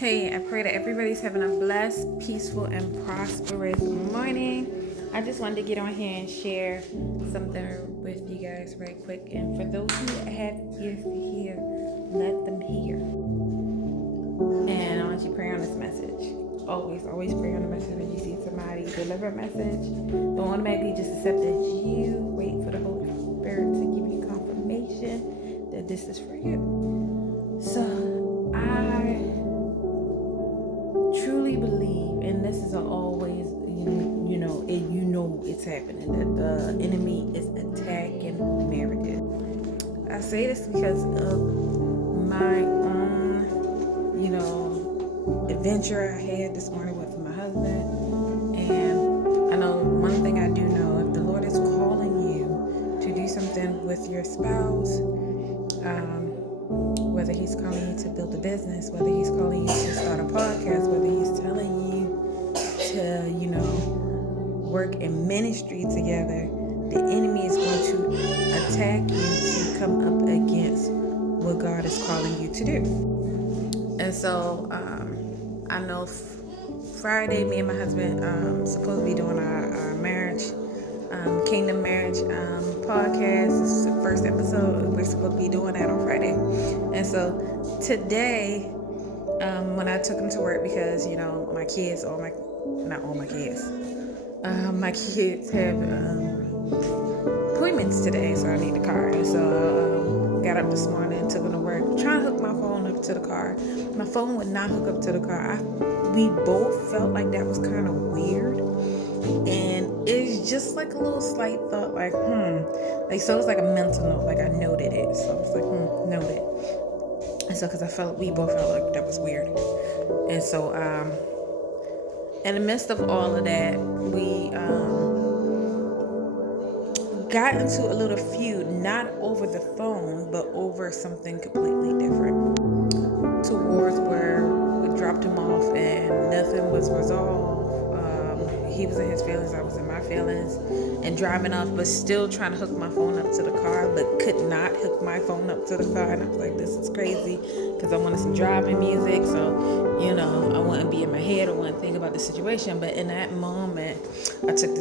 Hey, I pray that everybody's having a blessed, peaceful, and prosperous morning. I just wanted to get on here and share something with you guys right quick. And for those who have ears to hear, let them hear. And I want you to pray on this message. Always pray on the message when you see somebody deliver a message. Don't automatically just accept that you wait for the Holy Spirit to give you confirmation that this is for you. So I truly believe, and this is always, it's happening, that the enemy is attacking marriages. I say this because of my own, adventure I had this morning with my husband. And I know one thing I do know: if the Lord is calling you to do something with your spouse, whether he's calling you to build a business, whether he's calling you to start a podcast, whether he's telling you to, work in ministry together, the enemy is going to attack you to come up against what God is calling you to do. And so I know Friday, me and my husband supposed to be doing our marriage, Kingdom Marriage podcast. This is the first episode. We're supposed to be doing that on Friday. And so today, when I took him to work, because, my kids, not all my kids, my kids have appointments today, so I need the car. And so got up this morning, took him to work, trying to hook my phone up to the car. My phone would not hook up to the car. We both felt like that was kind of weird. And it's just like a little slight thought, so it was like a mental note, like I noted it. So I was like, noted. And so, because we both felt like that was weird. And so, in the midst of all of that, we got into a little feud, not over the phone, but over something completely different. Towards where we dropped him off and nothing was resolved. He was in his feelings, I was in my feelings, and driving off, but still trying to hook my phone up to the car, but could not hook my phone up to the car. And I was like, this is crazy, because I wanted some driving music, so I wouldn't be in my head or wouldn't think about the situation. But in that moment, I took it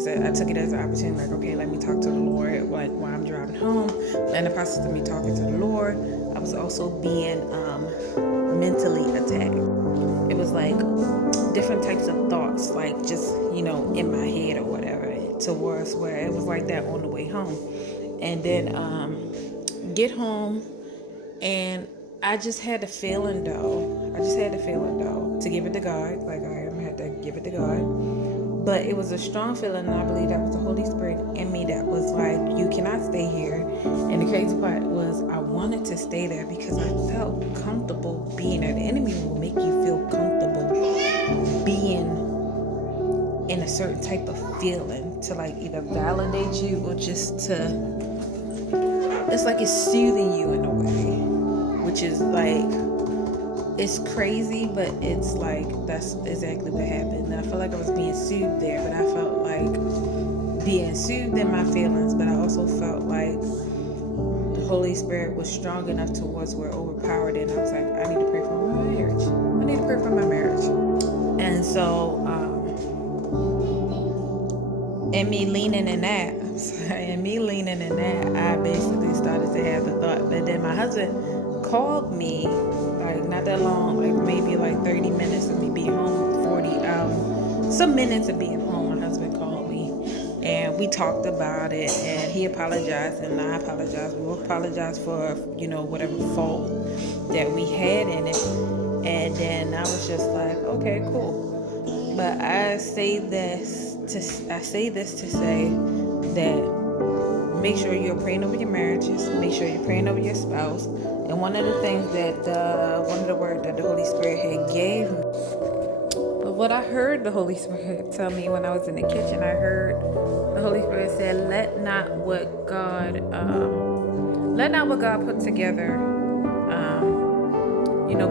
as an opportunity, like, okay, let me talk to the Lord, like while I'm driving home. In the process of me talking to the Lord, I was also being mentally attacked. It was like different types of thoughts, like just, in my head or whatever, towards where it was like that on the way home. And then get home, and I just had the feeling though, to give it to God, like I had to give it to God. But it was a strong feeling, and I believe that was the Holy Spirit in me that was like, you cannot stay here. And the crazy part was I wanted to stay there because I felt comfortable being there. The enemy will make you feel comfortable being in a certain type of feeling to like either validate you or just to, it's like it's soothing you in a way, which is like, it's crazy, but it's like that's exactly what happened. I felt like I was being soothed there, but I felt like being soothed in my feelings, but I also felt like the Holy Spirit was strong enough towards where it overpowered it. And I was like, I need to pray for my marriage. And so, and me leaning in that, I basically started to have the thought. But then my husband called me, like not that long, like maybe like 30 minutes of me being home, 40, some minutes of being home. My husband called me, and we talked about it, and he apologized, and I apologized. We both apologized for, whatever fault that we had in it. And then I was just like, okay, cool. But I say this to say that make sure you're praying over your marriages. Make sure you're praying over your spouse. And one of the things that, one of the words that the Holy Spirit had gave me, but what I heard the Holy Spirit tell me when I was in the kitchen, I heard the Holy Spirit said, let not what God put together,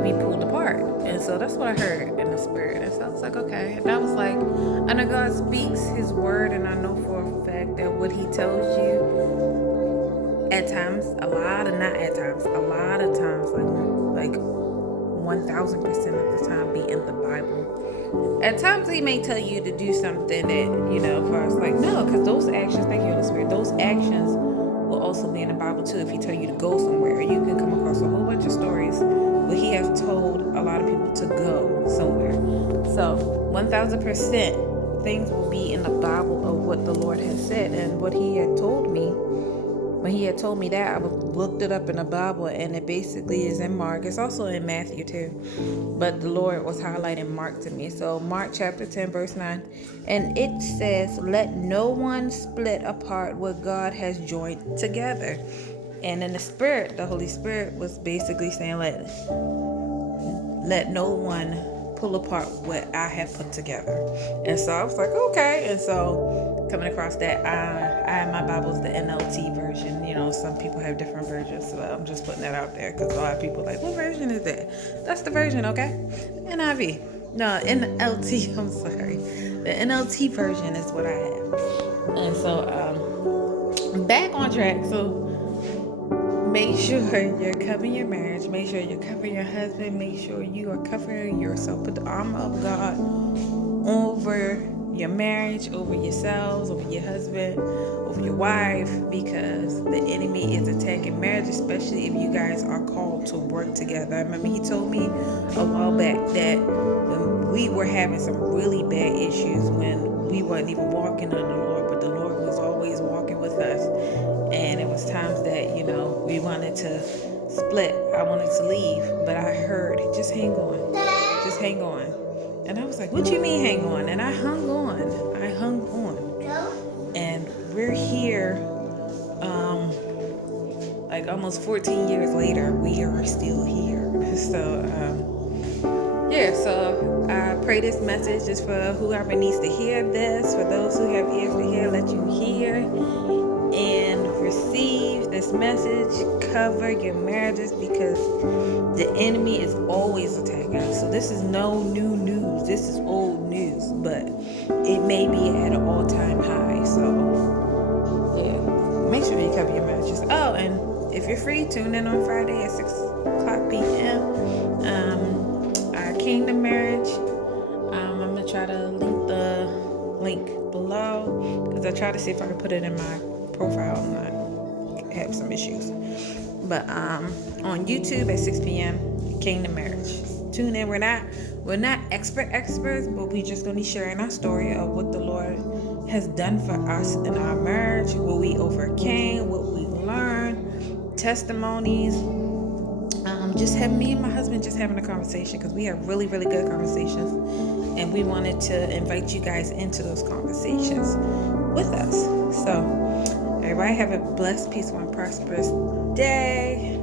be pulled apart. And so that's what I heard in the spirit. And so I was like, okay. And I was like, I know God speaks his word, and I know for a fact that what he tells you at times, a lot of times, like 1000% of the time be in the Bible. At times he may tell you to do something that, for us, like, no, because those actions, thank you, Holy Spirit, those actions will also be in the Bible too. If he tell you to go somewhere, you can come across a whole bunch of stories where he has told a lot of people to go somewhere. So 1000% things will be in the Bible of what the Lord has said. And what he had told me, when he had told me that, I looked it up in the Bible, and it basically is in Mark. It's also in Matthew too, but the Lord was highlighting Mark to me. So Mark chapter 10 verse 9, and it says, let no one split apart what God has joined together. And in the Spirit, the Holy Spirit was basically saying, let no one pull apart what I have put together. And so I was like, okay. And so coming across that, I my Bible's the NLT version. Some people have different versions, so I'm just putting that out there because a lot of people are like, what version is that? That's the version, okay? NIV. No, NLT, I'm sorry. The NLT version is what I have. And so back on track. So make sure you're covering your marriage. Make sure you're covering your husband. Make sure you are covering yourself. Put the armor of God over your marriage, over yourselves, over your husband, over your wife, because the enemy is attacking marriage, especially if you guys are called to work together. I remember he told me a while back that when we were having some really bad issues, when we weren't even walking on the Lord, but the Lord was always walking with us. And it was times that, we wanted to split. I wanted to leave, but I heard, just hang on. Just hang on. And I was like, what you mean hang on? And I hung on. And we're here, like almost 14 years later, we are still here. So, so I pray this message is for whoever needs to hear this. For those who have ears to hear, let you hear and receive this message. Cover your marriages, because the enemy is always attacking us. So this is no new news. This is old news, but it may be at an all-time high. So make sure you cover your marriages. Oh, and if you're free, tune in on Friday at 6 o'clock p.m. Our Kingdom Marriage. I'm gonna try to link below, because I try to see if I can put it in my profile, and I have some issues. But on YouTube at 6 p.m. Kingdom Marriage. Tune in. We're not experts, but we just gonna be sharing our story of what the Lord has done for us in our marriage, what we overcame, what we learned, testimonies. Just have me and my husband just having a conversation, because we have really, really good conversations, and we wanted to invite you guys into those conversations with us. So everybody have a blessed, peaceful, and prosperous day.